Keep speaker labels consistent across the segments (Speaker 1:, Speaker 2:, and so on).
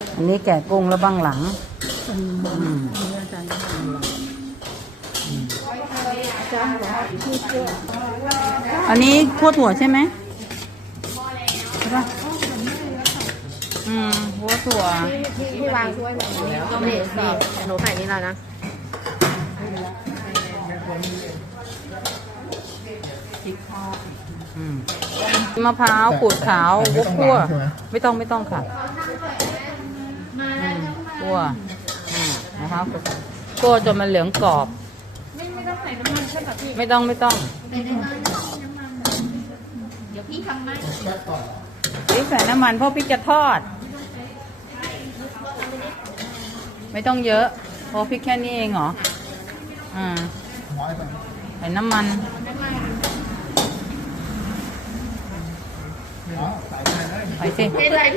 Speaker 1: อันนี้แกะกุ้งแล้วบ้างหลังอันนี้คั่วถั่วใช่ไหมใช่ปะคั่วถั่ว
Speaker 2: ที่วางถ้วยแบบนี้แล้วนี่หนูใส่นี่แล้วนะ
Speaker 1: มะพร้าวขูดขาวคั่วไม่ต้องค่ะคั่วนะครับคั่วจนมันเหลืองกรอบไม่ต้องใส่น้ำมันใช่ไหมพี่ไม่ต้องเดี๋ยวพี่ทำไหมพี่ใส่น้ำมันเพราะพี่จะทอดไม่ต้องเยอะเพราะพริกแค่นี้เองเหรอใส่น้ำมันใส่สิ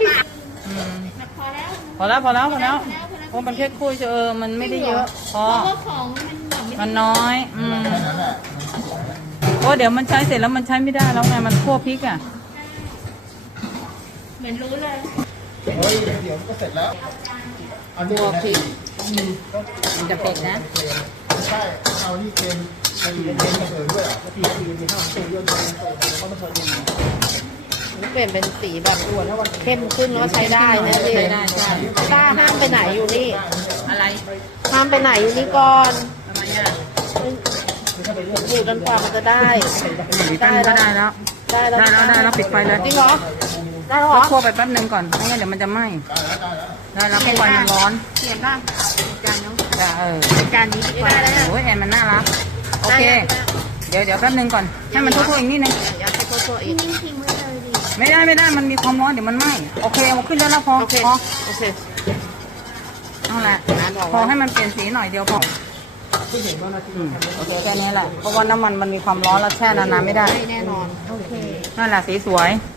Speaker 1: พอแล้วเพราะมันแค่คุยมันไม่ได้เยอะพอมันน้อยเพราะเดี๋ยวมันใช้เสร็จแล้วมันใช้ไม่ได้แล้วไงมันคั่วพริกอ่ะเหมือนรู้เลยเฮ้ยเดี๋ยวก็เสร็จแล้วคั่วพริกมันจะเป็ดนะ
Speaker 3: ใช่เอาที่เกมเกมกระเบิดด้วย
Speaker 2: เปลี่ยนเป็นสีแบบเข้มขึ้นแล้วใช้ได้นะพี่ต้าห้ามไปไหนอยู่นี่
Speaker 1: อะไร
Speaker 2: ห้ามไปไหนอยู่นี่ก่อน
Speaker 1: ทำไมอ่ะ
Speaker 2: อยู่จนกว่ามันจะได้
Speaker 1: ก็ได้แล้วปิดไฟเลย
Speaker 2: จริงเหรอได้แล้วเหรอ
Speaker 1: คั่วไปแป๊บนึงก่อนไม่งั้นเดี๋ยวมันจะไหม้ได้แล้วให้ไฟมันร้อน
Speaker 2: เขียนบ้างจานน้องจานนี้ดีกว่า
Speaker 1: โอ้ยแอนมันน่ารักโอเคเดี๋ยวแป๊บนึงก่อนให้มันทั่วๆอีกนิดนึง
Speaker 2: อย่าให้ทั่วๆอีก
Speaker 1: ไม่ได้มันมีความร้อนเดี๋ยวมันไหม้โอเคเอาขึ้นแล้วพอ
Speaker 2: โอเค
Speaker 1: เอาละพอให้มันเปลี่ยนสีหน่อยเดียวพอโอเคแค่นี้แหละเพราะว่าน้ำมันมีความร้อนแล้วแช่นานๆไม่ได้
Speaker 2: แน่นอนโอเค
Speaker 1: นั่นแหละสีสวย